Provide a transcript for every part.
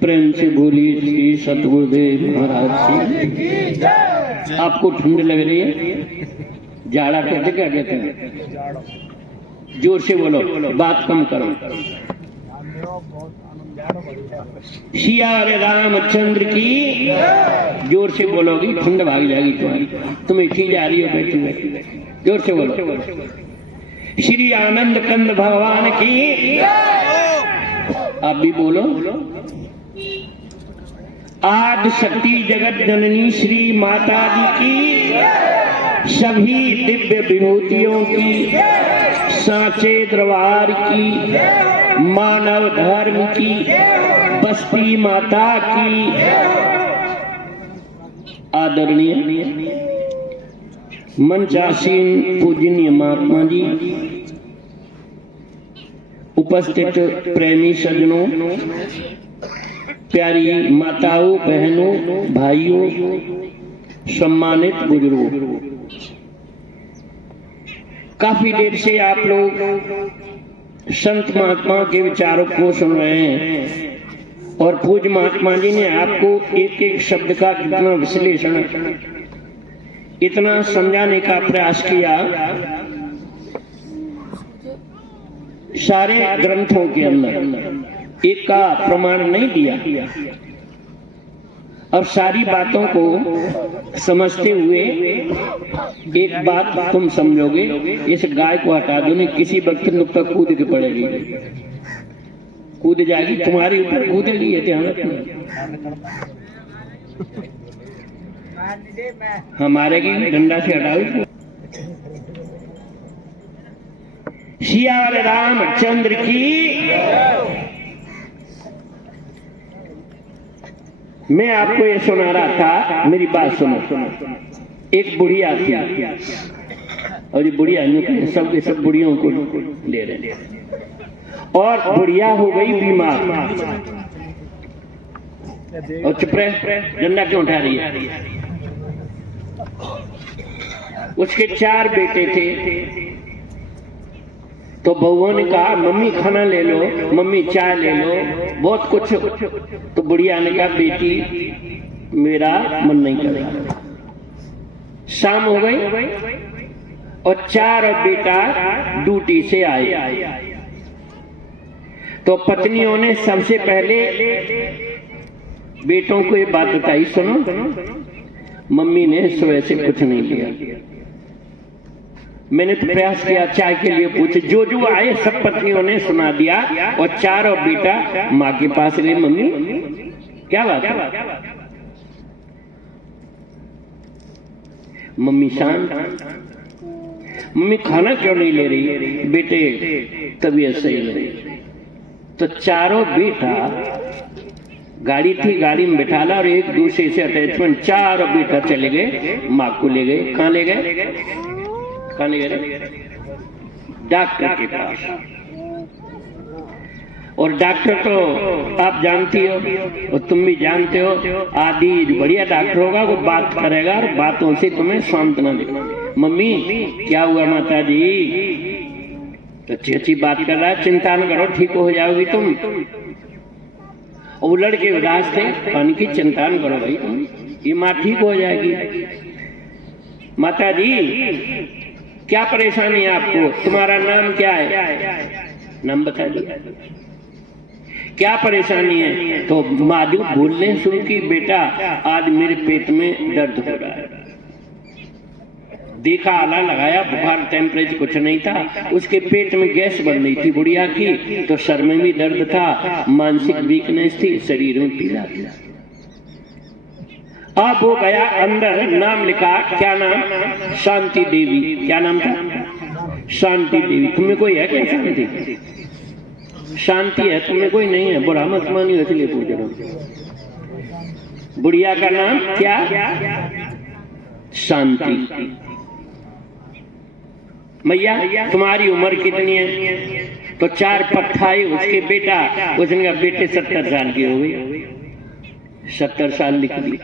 प्रेम से बोलिए श्री सतगुरुदेव महाराज की। आपको ठंड लग रही है? जाड़ा कहते क्या कहते हैं? जोर से बोलो, बात कम करो। सिया रामचंद्र की। जोर से बोलोगी ठंड भाग जाएगी तुम्हारी। तुम इठी जा रही हो बैठी बैठी। जोर से बोलो। श्री आनंद कंद भगवान की। आप भी बोलो। आदि शक्ति जगत जननी श्री माता जी की, सभी दिव्य विभूतियों की, सांचे दरबार की, मानव धर्म की, बस्ती माता की। आदरणीय मंचासीन पूजनीय महात्मा जी, उपस्थित प्रेमी सज्जनों, प्यारी माताओं, बहनों, भाइयों, सम्मानित बुजुर्गों, काफी देर से आप लोग संत महात्मा के विचारों को सुन रहे हैं और पूज्य महात्मा जी ने आपको एक एक शब्द का कितना विश्लेषण, इतना समझाने का प्रयास किया। सारे ग्रंथों के अंदर एक का प्रमाण नहीं दिया। अब सारी बातों को समझते हुए एक बात तुम समझोगे, इस गाय को हटा दो, नहीं किसी वक्त नुक्ता कूद के पड़ेगी, कूद जाएगी, तुम्हारे ऊपर कूदेगी, ये ध्यान रखना। हमारे की डंडा से हटाओ। सिया रामचंद्र की। मैं आपको ये सुना रहा था, मेरी बात सुनो। एक बुढ़िया थी और ये बुढ़िया सब के सब बुढ़ियों को ले रहे, और बुढ़िया हो गई बीमार। और चुप रहे, डंडा क्यों उठा रही है? उसके 4 बेटे थे। तो बउआ ने कहा मम्मी खाना ले लो, मम्मी चाय ले लो, बहुत कुछ। तो बुढ़िया ने कहा बेटी मेरा मन नहीं करेगा। शाम हो गई और 4 बेटा ड्यूटी से आए। तो पत्नियों ने सबसे पहले बेटों को ये बात बताई, सुनो मम्मी ने सुबह से कुछ नहीं लिया। मैंने तो प्रयास किया चाय के लिए पूछे, जो जो आए सब पत्नियों ने सुना दिया और 4 बेटा माँ के पास गए, मम्मी क्या बात है? मम्मी शांत। मम्मी खाना क्यों नहीं ले रही? बेटे तबीयत सही नहीं। तो 4 बेटा, गाड़ी थी, गाड़ी में बैठाला और एक दूसरे से अटैचमेंट, 4 बेटा चले गए, माँ को ले गए। कहाँ ले गए? डॉक्टर के पास। और डॉक्टर तो आप जानती हो और तुम भी जानते हो, आदि बढ़िया डॉक्टर होगा, वो बात करेगा और बातों से तुम्हें सांत्वना देगा। मम्मी क्या हुआ माता जी? तो अच्छी अच्छी बात कर रहा है, चिंता न करो, ठीक हो जाओगी तुम। और लड़के उदास थे, पानी की चिंता न करो भाई, ये माँ ठीक हो जाएगी। माता जी क्या परेशानी है आपको? तुम्हारा नाम क्या है? नाम बता दिया। क्या परेशानी है? तो माधु बोलने शुरू की, बेटा आज मेरे पेट में दर्द हो रहा है। देखा, आला लगाया, बुखार टेम्परेचर कुछ नहीं था, उसके पेट में गैस बन रही थी बुढ़िया की। तो सर में भी दर्द था, मानसिक वीकनेस थी, शरीर में पीड़ा था। अब वो गया अंदर, नाम लिखा, क्या नाम? शांति देवी। क्या नाम था? शांति देवी। तुम्हें कोई है क्या शांति? शांति है, तुम्हें कोई नहीं है? बुरा मत मानियो, इसलिए पूछ रहा हूं। बुढ़िया का नाम क्या? शांति। मैया तुम्हारी उम्र कितनी है? तो 4 पट्टाई उसके बेटा, उसने कहा बेटे 70 साल की हो गई। 70 साल लिख दी,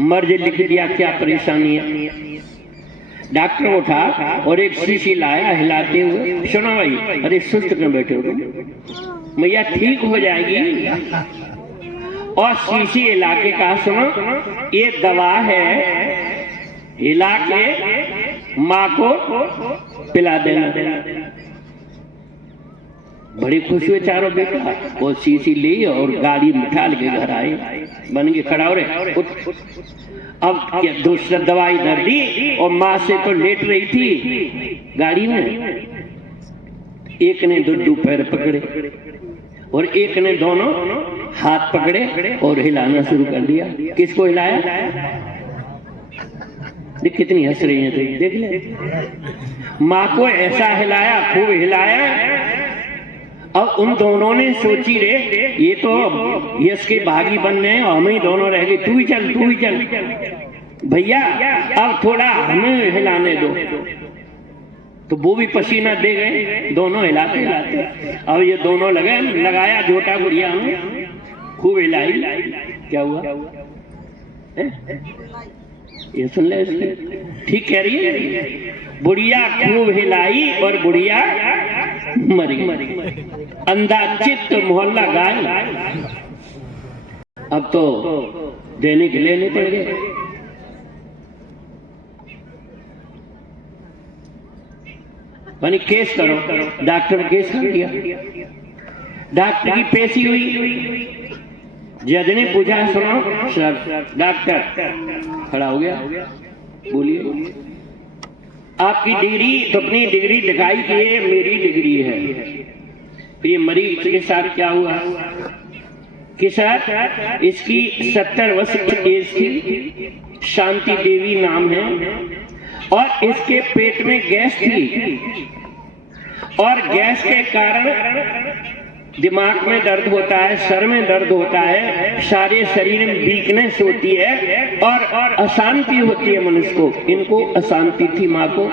मर्ज लिख दिया, क्या परेशानी है? डॉक्टर उठा और एक शीशी लाया हिलाते हुए, सुनो भाई, अरे सुस्त क्यों बैठे हो? मैया ठीक हो जाएगी। और शीशी हिला के कहा, सुनो ये दवा है, हिला के माँ को पिला देना। बड़ी खुश हुए चारों बेटा, वो शीशी ली और गाड़ी में बिठा के घर आए। बन के खड़ा हो रहे, अब क्या दूसरा दवाई धर दी और माँ से तो लेट रही थी गाड़ी में। एक ने दुड्डू पैर पकड़े और एक ने दोनों हाथ पकड़े और हिलाना शुरू कर दिया। किसको हिलाया? देख कितनी हंस रही है, तो देख ले। माँ को ऐसा हिलाया, खूब हिलाया। अब उन दोनों ने सोची रे ये तो यश के भागी बनने हैं, हम ही दोनों रह गए, तू ही चल तू ही चल भैया, अब थोड़ा हमें हिलाने दो। तो वो भी पसीना दे गए, दोनों हिलाते हिलाते। अब ये दोनों लगे, लगाया झोटा गुड़िया में, खूब हिलाई। क्या हुआ? ये सुन ले, ठीक कह रही है। बुढ़िया खूब हिलाई और बुढ़िया मर गई। अंधा चित्त मोहल्ला गाय। अब तो देने के लेने पड़ गए। यानी केस करो, डॉक्टर ने केस कर दिया। डॉक्टर की पेशी हुई, जज ने पूछा, सुनो सर, डॉक्टर खड़ा हो गया, बोलिए आपकी डिग्री, तो अपनी डिग्री दिखाई कि ये मेरी डिग्री है। फिर ये मरीज के साथ क्या हुआ कि सर इसकी 70 वर्ष की एज थी, शांति देवी नाम है, और इसके पेट में गैस थी और गैस के कारण दिमाग में दर्द होता है, सर में दर्द होता है, सारे शरीर में वीकनेस होती है और अशांति होती है मनुष्य को। इनको अशांति थी माँ को,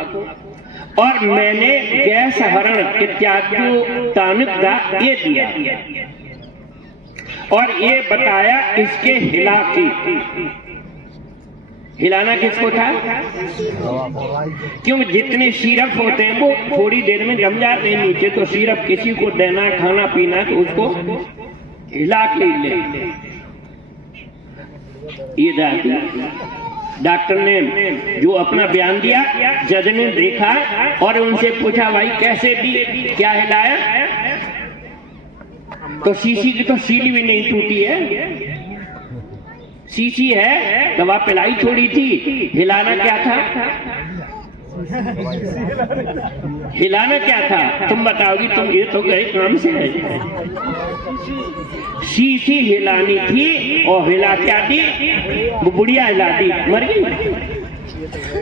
और मैंने गैस हरण इत्यादि टॉनिक ये दिया और ये बताया इसके हिला की। हिलाना किसको था? क्योंकि जितने सिरप होते हैं वो थोड़ी देर में जम जाते हैं नीचे, तो सिरप किसी को देना, खाना पीना, तो उसको हिला के ले। ये डॉक्टर ने जो अपना बयान दिया, जज ने देखा और उनसे पूछा, भाई कैसे दी, क्या हिलाया? तो शीशी की तो सील भी नहीं टूटी है, शीशी है, दवा पिलाई थोड़ी थी। हिलाना क्या था? हिलाना क्या था? तुम बताओगी, तुम ये तो गए काम से है। शीशी हिलानी थी और हिला क्या दी? वो बुढ़िया हिला दी, मर गई।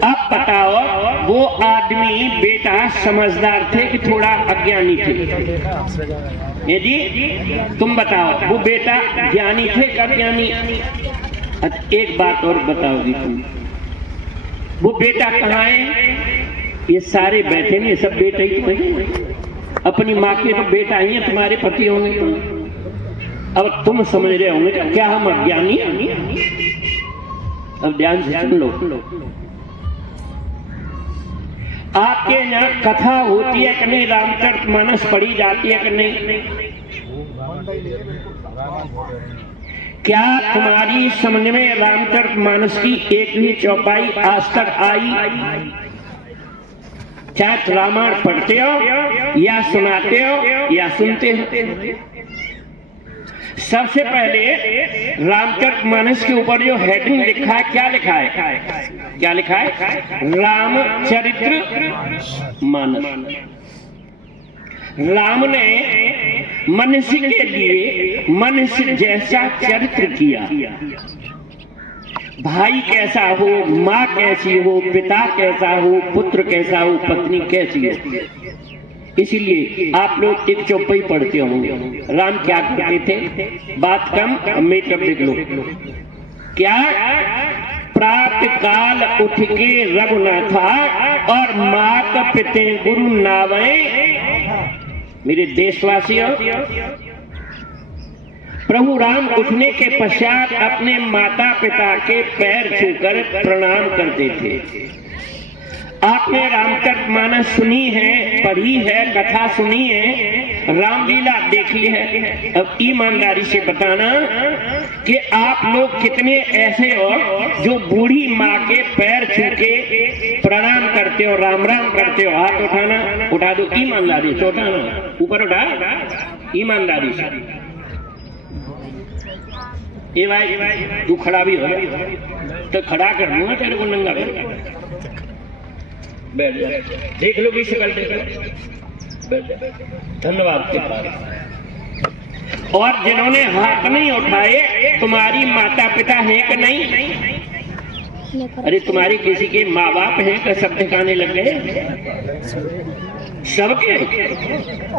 अब बताओ, वो आदमी बेटा समझदार थे कि थोड़ा अज्ञानी थे? ये जी तुम बताओ, वो बेटा ज्ञानी थे कि अज्ञानी? अच्छा एक बात और बताओगी तुम, वो बेटा कहाँ है? ये सारे बैठे नहीं, सब बेटा ही तो अपनी माँ के तो बेटा ही है, तुम्हारे पति होंगे तो। अब तुम समझ रहे होंगे क्या हम अज्ञानी? अब ध्यान से सुन लो, आपके यहाँ कथा होती है कि नहीं? रामचरितमानस पढ़ी जाती है कि नहीं? क्या तुम्हारी समझ में रामचरितमानस की एक भी चौपाई आज तक आई? चाहे रामायण पढ़ते हो या सुनाते हो या सुनते हो, सबसे पहले रामचरितमानस के ऊपर जो हेडिंग लिखा है, क्या लिखा है? क्या लिखा है? रामचरित्र मानस। राम ने मनुष्य के लिए मनुष्य जैसा चरित्र किया। भाई कैसा हो, माँ कैसी हो, पिता कैसा हो, पुत्र कैसा हो, पत्नी कैसी हो। इसीलिए आप लोग एक चौपाई पढ़ते होंगे। राम क्या करते थे? बात कम, मेकअप देख लो। क्या? प्रातः काल उठ के रघुनाथा और मात पिते गुरु नावे। मेरे देशवासियों, प्रभु राम उठने के पश्चात अपने माता पिता के पैर छूकर प्रणाम करते थे। आपने रामचरितमानस सुनी है, पढ़ी है, कथा सुनी है, रामलीला देखी है। अब ईमानदारी से बताना कि आप लोग कितने ऐसे हो जो बूढ़ी माँ के पैर छू के प्रणाम करते हो, राम राम करते हो। हाथ उठाना, उठा दो ईमानदारी से, उठाना, ऊपर उठा, ईमानदारी से। ए भाई तू खड़ा भी हो तो खड़ा कर दूंगा तेरे को, नंगा कर बैठ जा, देख लो भी शक्ल देख, धन्यवाद के पास। और जिन्होंने हाथ नहीं उठाए तुम्हारी माता पिता है कि नहीं? अरे तुम्हारी किसी के माँ बाप हैं कि सब ठिकाने लग गए? सबके?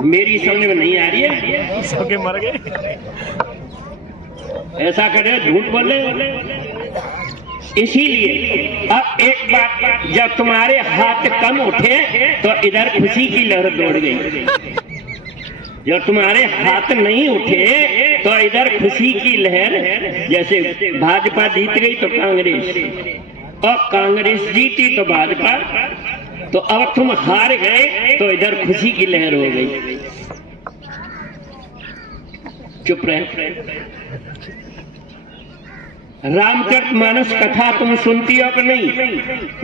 मेरी समझ में नहीं आ रही है। सबके मर गए। ऐसा करे, झूठ बोले। इसीलिए अब एक बात, जब तुम्हारे हाथ कम उठे तो इधर खुशी की लहर दौड़ गई। जब तुम्हारे हाथ नहीं उठे तो इधर खुशी की लहर, जैसे भाजपा जीत गई तो कांग्रेस, और कांग्रेस जीती तो भाजपा, तो अब तुम हार गए तो इधर खुशी की लहर हो गई। चुप रहे। रामचरितमानस कथा तुम सुनती हो कि नहीं?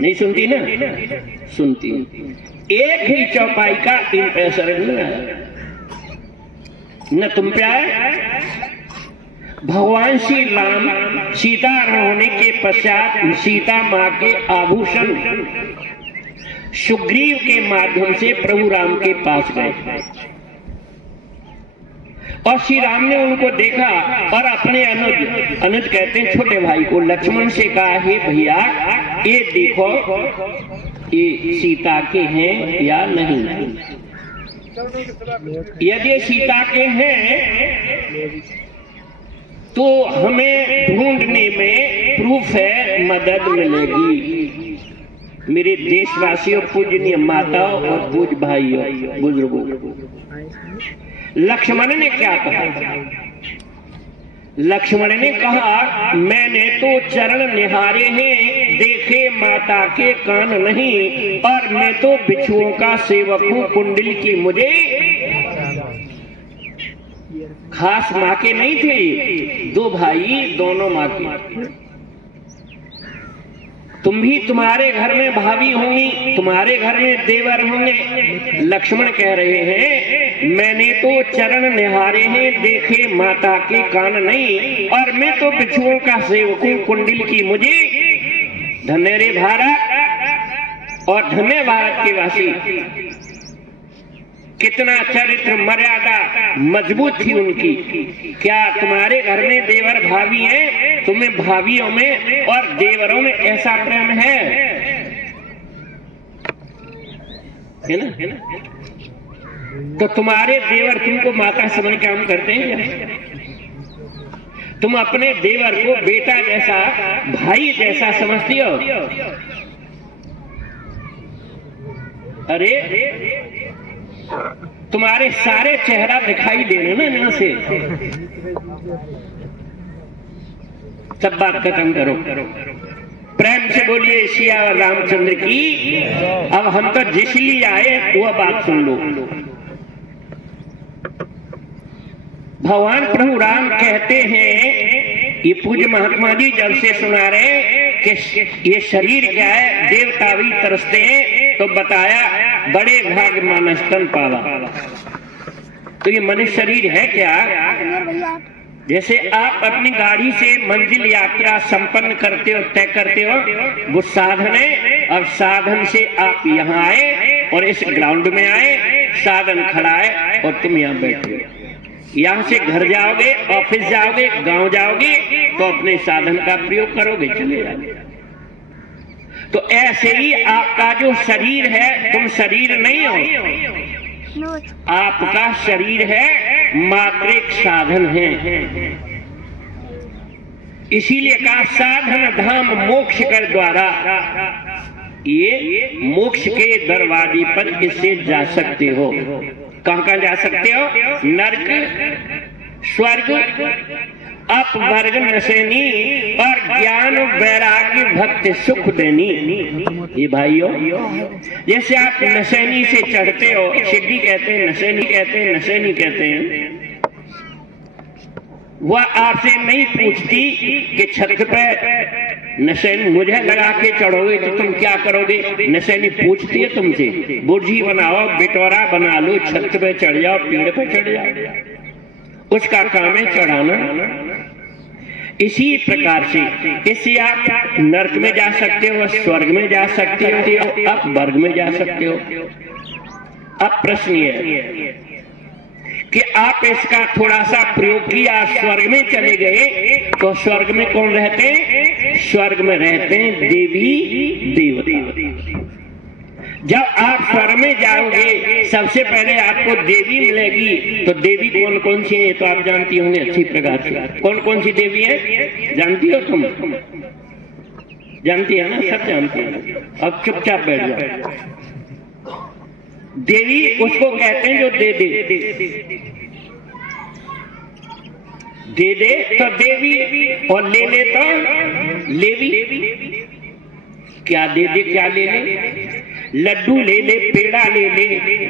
नहीं सुनती ना? सुनती। एक ही चौपाई का इन पे असर नहीं आया, न तुम पे आया। भगवान श्री राम सीता होने के पश्चात सीता माँ के आभूषण सुग्रीव के माध्यम से प्रभु राम के पास गए, और श्री राम ने उनको देखा और अपने अनुज कहते हैं छोटे भाई को, लक्ष्मण से कहा, हे भैया ये देखो ये सीता के हैं या नहीं। यदि सीता के हैं तो हमें ढूंढने में प्रूफ है, मदद मिलेगी। मेरे देशवासियों, पूजनीय माताओं और पूज भाइयों, बुजुर्गों, लक्ष्मण ने क्या कहा? लक्ष्मण ने कहा, मैंने तो चरण निहारे हैं, देखे माता के कान नहीं, और मैं तो बिच्छुओं का सेवक हूं, कुंडली की मुझे खास माँ के नहीं थे। दो भाई, दोनों माँ की। तुम भी, तुम्हारे घर में भाभी होंगी, तुम्हारे घर में देवर होंगे। लक्ष्मण कह रहे हैं, मैंने तो चरण निहारे हैं, देखे माता के कान नहीं, और मैं तो बिच्छुओं का सेवक हूं, कुंडल की मुझे। धन्य रे भारत, और धन्य भारत के वासी। कितना चरित्र मर्यादा मजबूत थी उनकी। क्या तुम्हारे घर में देवर भाभी हैं? तुम्हें भाभियों में और देवरों में ऐसा प्रेम है ना? तो तुम्हारे देवर तुमको माता समझ काम करते हैं? तुम अपने देवर को बेटा जैसा, भाई जैसा समझती हो? अरे तुम्हारे सारे चेहरा दिखाई दे रहे ना यहाँ से। सब बात खत्म करो, प्रेम से बोलिए सिया रामचंद्र की। अब हम तो जिस लिए आए वह बात सुन लो। भगवान प्रभु राम कहते हैं, ये पूज्य महात्मा जी जब से सुना रहे कि ये शरीर क्या है, देवता भी तरसते हैं, तो बताया बड़े भाग मानस तन पावा। तो ये मनुष्य शरीर है क्या? जैसे आप अपनी गाड़ी से मंजिल यात्रा संपन्न करते हो, तय करते हो, वो साधन है। और साधन से आप यहाँ आए और इस ग्राउंड में आए, साधन खड़ा है और तुम यहाँ बैठे हो। यहाँ से घर जाओगे, ऑफिस जाओगे, गांव जाओगे, तो अपने साधन का प्रयोग करोगे, चले जाओगे। तो ऐसे ही आपका जो शरीर है, तुम शरीर नहीं हो, आपका शरीर है मात्र एक साधन है। इसीलिए कहा साधन धाम मोक्ष कर द्वारा। ये मोक्ष के दरवाजे पर इससे जा सकते हो। कहां कहां जा सकते हो? नरक, स्वर्ग, अपवर्ग नशेनी, और ज्ञान वैराग्य भक्ति सुख देनी। ये भाइयों, जैसे आप नशैनी से चढ़ते हो, सीढ़ी कहते हैं, नशैनी कहते हैं, नशैनी कहते हैं, वह आपसे नहीं पूछती कि छत पे नशैनी मुझे लगा के चढ़ोगे तो तुम क्या करोगे। नशैनी पूछती है तुमसे, बुर्जी बनाओ, बिटोरा बना लो, छत पे चढ़ जाओ, पेड़ पे चढ़ जाओ, उसका काम है चढ़ाना। इसी प्रकार से इससे आप नरक में जा सकते हो, स्वर्ग में जा सकते हो, आप वर्ग में जा सकते हो। अब प्रश्न ये है कि आप इसका थोड़ा सा प्रयोग किया, स्वर्ग में चले गए, तो स्वर्ग में कौन रहते हैं? स्वर्ग में रहते हैं देवी देवता। जब आप स्वर्ग में जाओगे सबसे पहले आपको देवी मिलेगी। तो देवी कौन कौन सी है तो आप जानती होंगे अच्छी प्रकार से। कौन कौन सी देवी है जानती हो तुम? जानती है ना, सब जानती है। अब चुपचाप बैठ जाओ। देवी उसको कहते हैं जो दे दे तो देवी, और ले ले तो लेवी। क्या दे दे क्या ले ले? लड्डू ले ले, पेड़ा ले ले,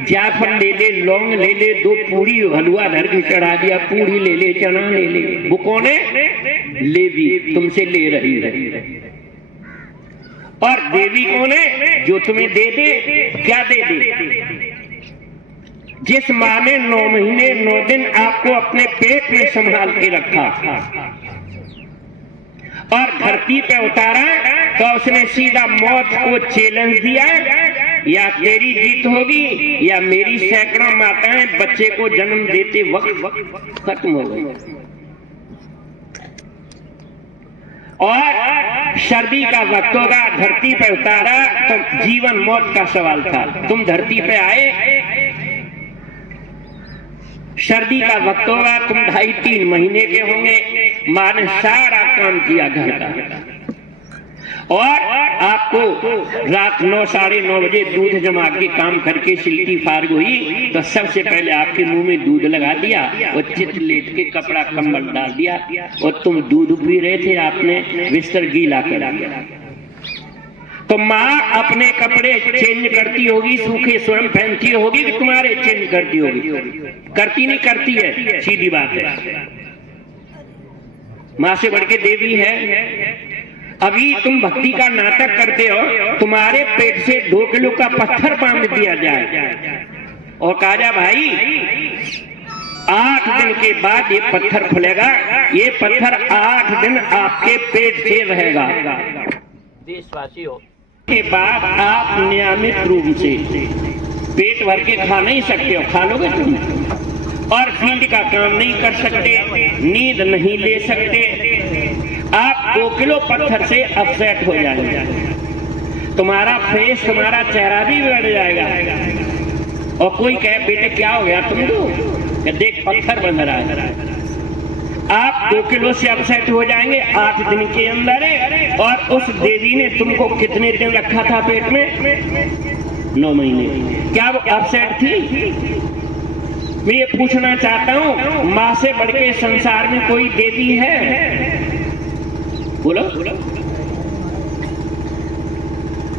जाफर ले ले, लौंग ले ले, 2 पूरी हलवा धर के चढ़ा दिया, पूरी ले ले, चना ले ले। वो कौन है? लेवी, तुमसे ले रही है। और देवी कौन है? जो तुम्हें दे दे। क्या दे दे? जिस माँ ने 9 महीने 9 दिन आपको अपने पेट में संभाल के रखा और धरती पे उतारा, तो उसने सीधा मौत को चैलेंज दिया, या तेरी जीत होगी या मेरी। सैकड़ों माताएं बच्चे को जन्म देते वक्त खत्म हो गई। और सर्दी का वक्त होगा, धरती पे उतारा तो जीवन मौत का सवाल था। तुम धरती पे आए, सर्दी का वक्त होगा, तुम 2.5-3 महीने के होंगे। माँ ने सारा काम किया घर का, और आपको रात 9 साढ़े 9 बजे दूध जमा के काम करके सिल्टी फार्ग हुई, तो सबसे पहले आपके मुंह में दूध लगा दिया और चित लेट के कपड़ा कंबल डाल दिया, और तुम दूध पी रहे थे, आपने बिस्तर गीला कर दिया। तो माँ अपने कपड़े चेंज करती होगी, सूखे स्वयं पहनती होगी कि तुम्हारे चेंज करती होगी? करती नहीं करती है, सीधी बात है। माँ से बढ़ के देवी है। अभी तुम भक्ति का नाटक करते हो, तुम्हारे पेट से 2 किलो का पत्थर बांध दिया जाए और कहा जा भाई 8 दिन के बाद ये पत्थर खुलेगा, ये पत्थर 8 दिन आपके पेट से रहेगा। देशवासियों, के बाद आप नियमित रूप से पेट भर के खा नहीं सकते हो, खा लोगे तुम, और फील्ड का काम नहीं कर सकते, नींद नहीं ले सकते, आप 2 किलो पत्थर से अपसेट हो जाएंगे, तुम्हारा फेस, तुम्हारा चेहरा भी बढ़ जाएगा। और कोई कहे बेटे क्या हो गया तुमको? देख पत्थर बन रहा है। आप 2 किलो से अपसेट हो जाएंगे 8 दिन के अंदर। और उस देवी ने तुमको कितने दिन रखा था पेट में? 9 महीने। क्या वो अपसेट थी? मैं ये पूछना चाहता हूँ, माँ से बढ़ के संसार में कोई देवी है? बोलो।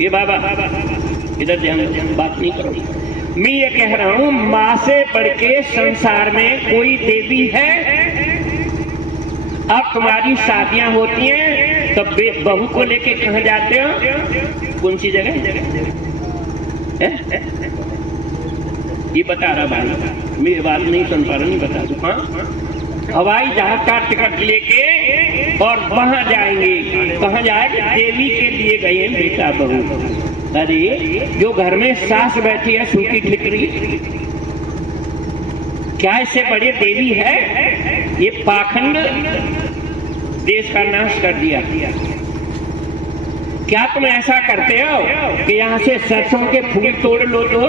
ये बाबा इधर ध्यान, बात नहीं करो। मैं ये कह रहा हूँ, माँ से बढ़ के संसार में कोई देवी है? अब तुम्हारी शादियां होती हैं तो बहू को लेके कहाँ जाते हो? कौन सी जगह? ये बता रहा भाई, मेरी बात नहीं सुन पा रहा, नहीं बता दूं। हाँ, हवाई जहाज का टिकट लेके और वहां जाएंगे। कहाँ जाएंगे? देवी के लिए गए हैं बेटा बहू। अरे जो घर में सास बैठी है सूखी ठिकरी, क्या इससे बड़ी देवी है? ये पाखंड देश का नाश कर दिया। क्या तुम ऐसा करते हो कि यहाँ से सरसों के फूल तोड़ लो तो,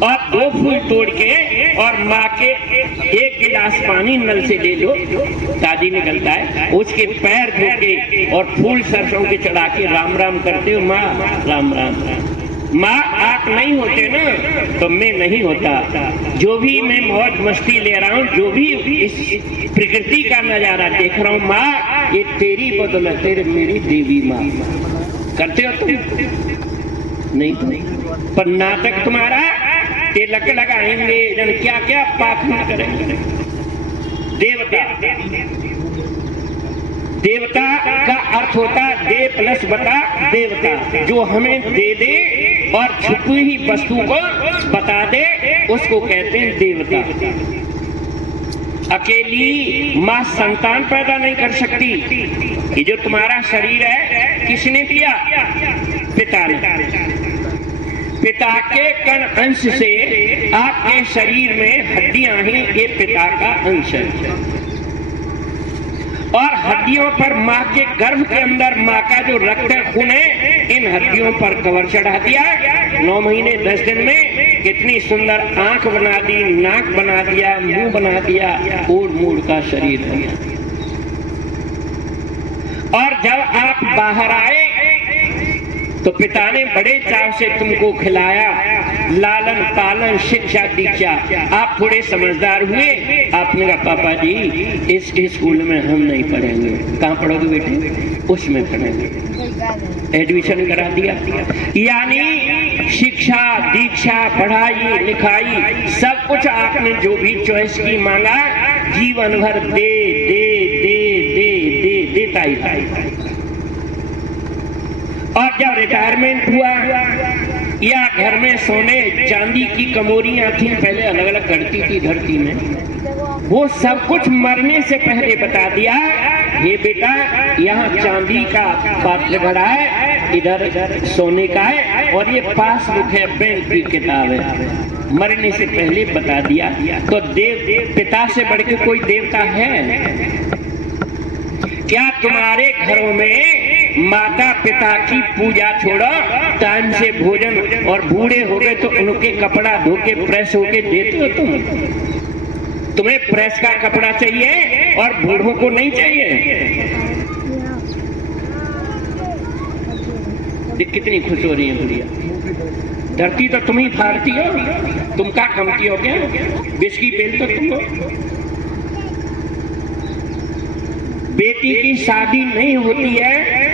और 2 फूल तोड़ के और माँ के 1 गिलास पानी नल से ले लो, ताजी निकलता है, उसके पैर धो के और फूल सरसों के चढ़ा के राम राम करते हो, माँ राम राम। माँ आप नहीं होते ना तो मैं नहीं होता। जो भी मैं मौज मस्ती ले रहा हूँ, जो भी इस प्रकृति का नजारा देख रहा हूँ, माँ ये तेरी बदौलत, तेरे मेरी देवी माँ। करते हो तुम? नहीं पर नाटक तुम्हारा तिलक लगाएंगे, जन क्या क्या पाखंड करेंगे। देवता, देवता का अर्थ होता दे प्लस बता देवता, जो हमें दे दे और छुपी ही वस्तु को बता दे, उसको कहते हैं देवता। अकेली मां संतान पैदा नहीं कर सकती। ये जो तुम्हारा शरीर है किसने दिया? पिता ने। पिता के कण अंश से आपके शरीर में हड्डियां हैं, ये पिता का अंश है। और हड्डियों पर माँ के गर्भ के अंदर माँ का जो रक्त खून है, इन हड्डियों पर कवर चढ़ा दिया। 9 महीने 10 दिन में कितनी सुंदर आंख बना दी, नाक बना दिया, मुंह बना दिया, ओढ़ मूढ़ का शरीर बना दिया। और जब आप बाहर आए तो पिता ने बड़े चाव से तुमको खिलाया, लालन पालन शिक्षा दीक्षा। आप थोड़े समझदार हुए, आपने कहा पापा जी इस स्कूल में हम नहीं पढ़ेंगे। कहाँ पढ़ोगे बेटे? उसमें पढ़ेंगे। एडमिशन करा दिया। यानी शिक्षा दीक्षा पढ़ाई लिखाई सब कुछ आपने जो भी चॉइस की मांगा, जीवन भर दे दे दे दे दे देता ही था। और जब रिटायरमेंट हुआ या घर में सोने चांदी की कमोरियां थी, पहले अलग अलग करती थी धरती में, वो सब कुछ मरने से पहले बता दिया, ये बेटा यहाँ चांदी का पात्र भरा है, इधर सोने का है, और ये पासबुक है, बैंक की किताब है। मरने से पहले बता दिया। तो देव पिता से बढ़ के कोई देवता है क्या? तुम्हारे घरों में माता पिता की पूजा छोड़ो, टाइम से भोजन, और बूढ़े हो गए तो उनके कपड़ा धो के प्रेस होके देते हो तुम? तुम्हें प्रेस का कपड़ा चाहिए और बूढ़ों को नहीं चाहिए। कितनी खुश हो रही है बुढ़िया। धरती तो तुम ही फाड़ती हो, तुम क्या कमती हो क्या? बिस्की बेल तो तुम हो। बेटी की शादी नहीं होती है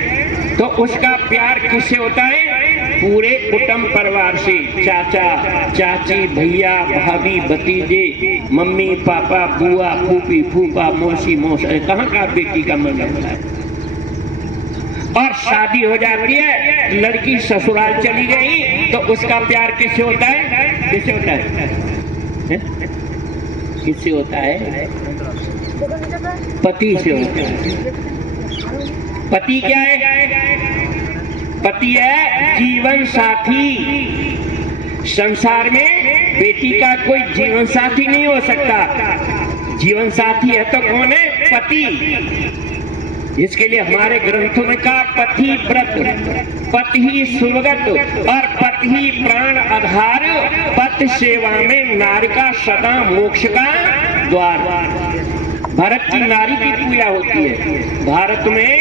तो उसका प्यार किससे होता है? पूरे कुटुंब परिवार से, चाचा चाची भैया भाभी भतीजे मम्मी पापा बुआ फूफी फूफा मौसी मौसा, कहाँ का बेटी का मन लगता है। और शादी हो जाती है, लड़की ससुराल चली गई तो उसका प्यार किससे होता है? किससे होता है? किससे होता है? पति से होता है। पति क्या है? पति है जीवन साथी। संसार में बेटी का कोई जीवन साथी नहीं हो सकता। जीवन साथी है तो कौन है? पति। इसके लिए हमारे ग्रंथों में कहा पति व्रत, पति ही सुभगत और पति ही प्राण आधार, पति सेवा में नारी का सदा मोक्ष का द्वार। भारत की नारी की पूजा होती है, भारत में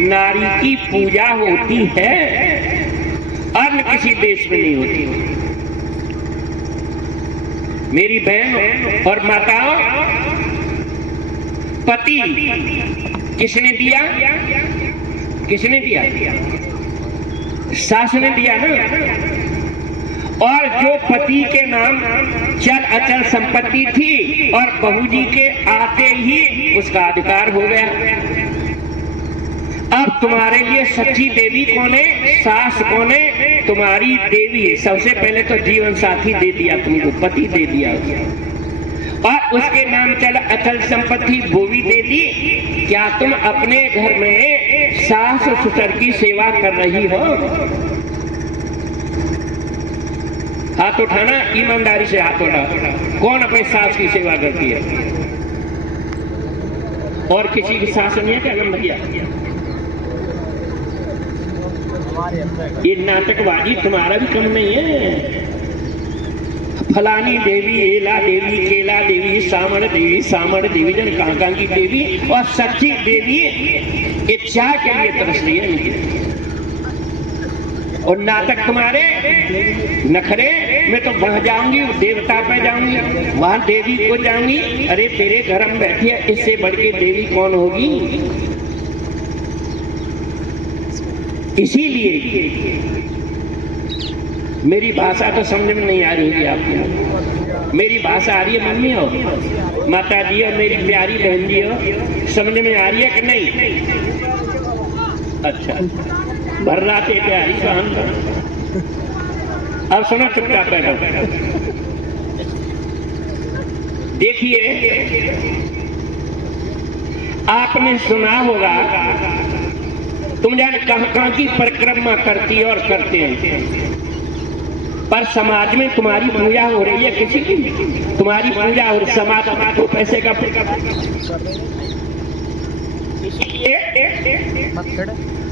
नारी की पूजा होती है, अन्य किसी देश में नहीं होती। मेरी बहन और माताओं, पति किसने दिया? किसने दिया? सास ने दिया ना। और जो पति के नाम चल अचल संपत्ति थी और बहू जी के आते ही उसका अधिकार हो गया। अब तुम्हारे लिए सच्ची देवी कौन है? सास कौन है? तुम्हारी देवी। सबसे पहले तो जीवन साथी दे दिया तुमको, पति दे दिया, और उसके नाम चल अचल संपत्ति वो भी दे दी। क्या तुम अपने घर में सास ससुर की सेवा कर रही हो? हाथ उठाना, ईमानदारी से हाथ उठा। कौन अपने सास की सेवा करती है? और किसी की सास नहीं है क्या? नम भैया, ये नाटकबाजी तुम्हारा भी कम नहीं है। फलानी देवी, एला देवी, केला देवी, सामड़ देवी जन कहाँ की देवी, और सच्ची देवी ये चाय के लिए तरस रही है इनकी। और नाटक तुम्हारे नखरे, मैं तो वहां जाऊंगी, देवता पे जाऊंगी, वहां देवी को जाऊंगी। अरे तेरे घर में बैठी है, इससे बढ़ के देवी कौन होगी? इसीलिए मेरी भाषा तो समझ में नहीं आ रही है आपको, मेरी भाषा आ रही है मम्मी हो, माता जी और मेरी प्यारी बहन जी हो, समझ में आ रही है कि नहीं? अच्छा, भर रात है प्यारी बहन। अब सुनो, चुपचाप बैठो। देखिए, आपने सुना होगा, तुम जाने कहां की परिक्रमा करती है और करते हैं, पर समाज में तुम्हारी पूजा हो रही है किसी की, तुम्हारी पूजा और समाज को पैसे का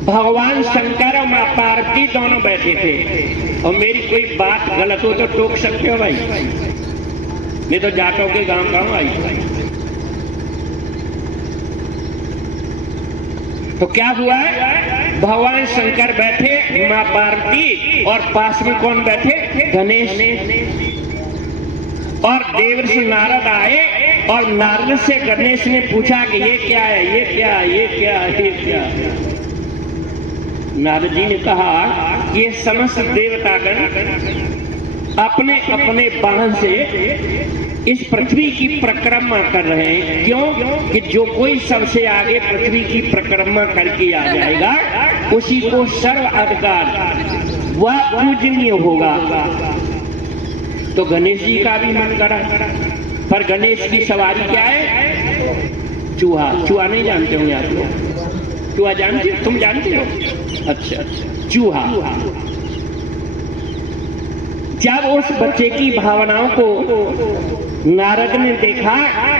भगवान शंकर और मां पार्वती दोनों बैठे थे। और मेरी कोई बात गलत हो तो टोक सकते हो भाई, नहीं तो जाटों के गांव आई। तो क्या हुआ है, भगवान शंकर बैठे, मां पार्वती, और पास में कौन बैठे, गणेश। और देवर्षि नारद आए, और नारद से गणेश ने पूछा कि ये क्या है, ये क्या, ये क्या, ये क्या। नारद जी ने कहा, ये समस्त देवतागण अपने अपने वाहन से इस पृथ्वी की परिक्रमा कर रहे हैं। क्यों? कि जो कोई सबसे आगे पृथ्वी की परिक्रमा करके आ जाएगा, उसी को सर्व अधिकार, वह पूजनीय होगा। तो गणेश जी का भी मन करा, पर गणेश की सवारी क्या है, चूहा। चूहा नहीं जानते होंगे आप लोग, चूहा जानते हो? तुम जानते हो? अच्छा, चूहा। जब उस बच्चे की भावनाओं को नारद ने देखा,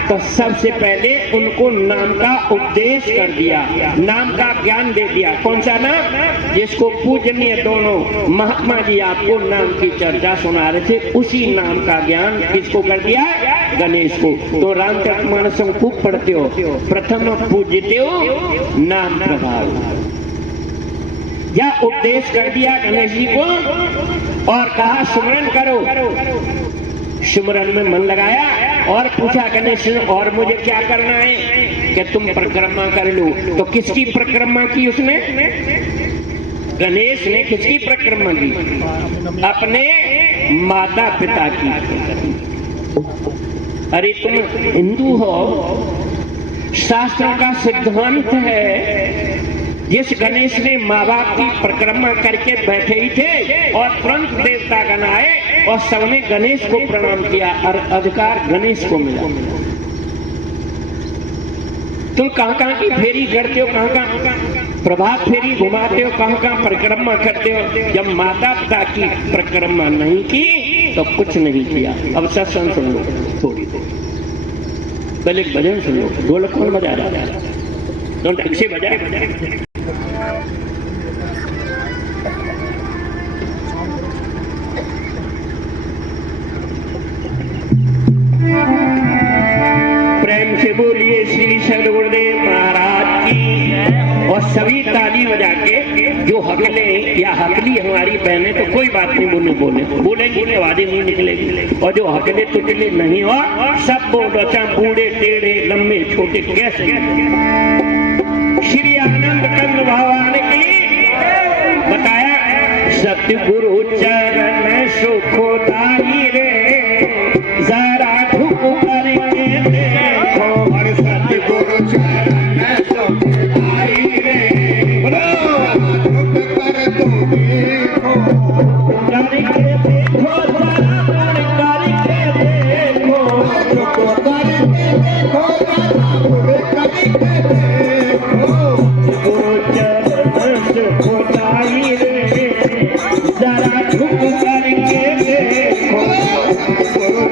तो सबसे पहले उनको नाम का उपदेश कर दिया, नाम का ज्ञान दे दिया। कौन सा नाम? जिसको पूजनीय दोनों महात्मा जी आपको नाम की चर्चा सुना रहे थे, उसी नाम का ज्ञान किसको कर दिया? गणेश को। तो रामचरितमानस खूब पढ़ते हो, प्रथम पूजते हो नाम प्रभाव, या उपदेश कर दिया गणेश जी को, और कहा सुमरन करो। सुमरन में मन लगाया और पूछा गणेश, और मुझे क्या करना है? कि तुम परिक्रमा कर लो। तो किसकी परिक्रमा की उसने? गणेश ने किसकी परिक्रमा की? अपने माता पिता की। अरे तुम हिंदू हो, शास्त्रों का सिद्धांत है, जिस गणेश ने माँ बाप की परिक्रमा करके बैठे ही थे, और तुरंत देवतागण आए और सबने गणेश को प्रणाम किया, और अधिकार गणेश को मिला। तुम कहां की फेरी करते हो, कहां प्रभात फेरी घुमाते हो, कहां परिक्रमा करते हो। जब माता पिता की परिक्रमा नहीं की तो कुछ नहीं किया। अब सत्संग सुन लो थोड़ी देर, पहले एक भजन सुन लो। ढोलक कौन बजा रहा है? तुम ढंग से बजा। प्रेम से बोलिए श्री सदगुरुदेव महाराज की। और सभी ताली बजा के, जो हकले या हकली हमारी बहनें, तो कोई बात नहीं, बोलेंगी आवाजें नहीं निकलेगी। और जो हकले तुकले नहीं हो, सब बोलो, चाहे बूढ़े टेढ़े लंबे छोटे कैसे। श्री आनंद कंद भगवान की बताया, सतगुरु चरण सुखदाई रे, जरा झुक करके देखो, हर सतगुरु चरण सुखदाई रे, झुक कर तुम देखो, करके देखो, जरा करके देखो, झुक करके देखो, करके देखो, गुरु चरण सुखदाई रे, जरा झुक करके देखो, गुरु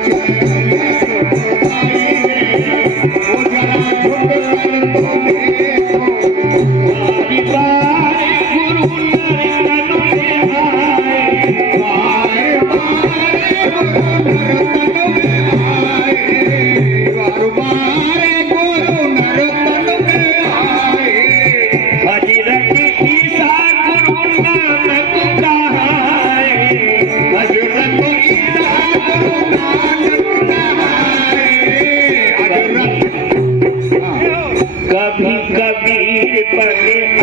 कभी कभी पल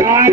आए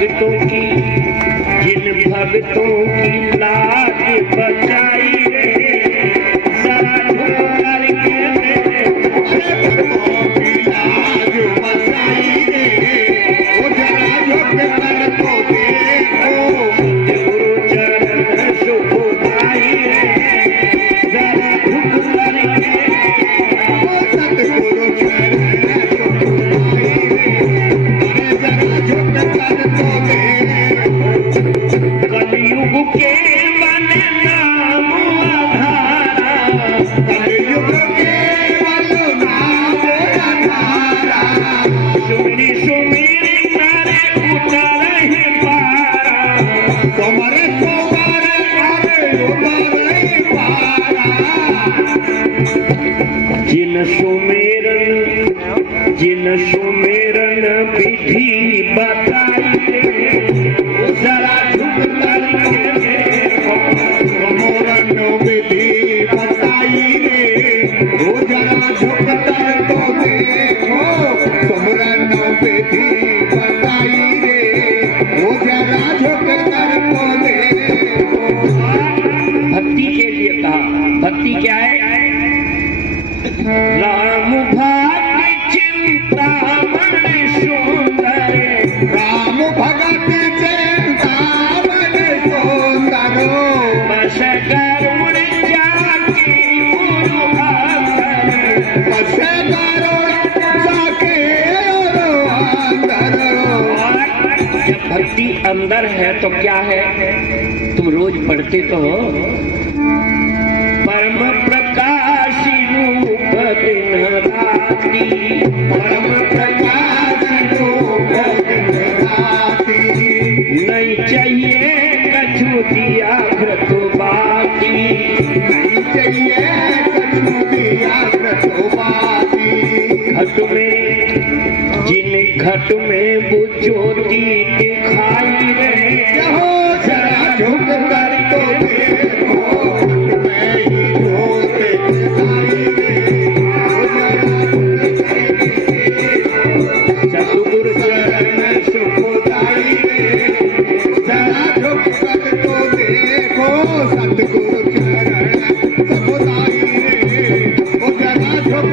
भक्तों की, जिन भक्तों की लाज बचाई रे, जरा झुक करके भक्तों की लाज बचाई रे, ओ जरा झुक कर तो देखो, गुरु चरण सुखदाई रे, जरा झुक करके ओ सतगुरु चरण सुखदाई रे, अरे जरा झुक कर तो देखो। कलयुग के मन नाम आधारा, कलयुग केवल नाम आधारा, सुमिरी सुमिरी करे उतर ही पारा, तुम्हारे तुम्हारे अरे उमर पारा, जिन सुमेरन विधि बताई रे, जरा झुक करके देखो, सुमरन विधि बताई रे, ओ जरा झुक कर तो देखो, सुमरन विधि बताई रे, ओ जरा झुक कर तो देखो। भक्ति के लिए कहा। भक्ति क्या है? राम भाग्य चिंता मन सुंदर, राम भगत चिंतामन सुंदरो, बस करुण जाके गुरु अंतर, बस करुण जाके और अंदर। जब भक्ति अंदर है तो क्या है? तुम रोज पढ़ते तो हो, परम प्रकाशी रूप दिन रात्रि, परम प्रकाशी रूप दिन राती, नहीं चाहिए कछु दिया घृत बाती, नहीं चाहिए कछु दिया व्रतवादी, घट में जिन घट में वो ज्योति दिखाई रे, हो जरा झुक कर तो देखो, मैं ही जोत दिखाई रे, ओ जरा सतगुरु चरण सुखदाई रे, जरा झुक कर तो देखो, सतगुरु चरण सुखदाई रे, ओ जरा झुक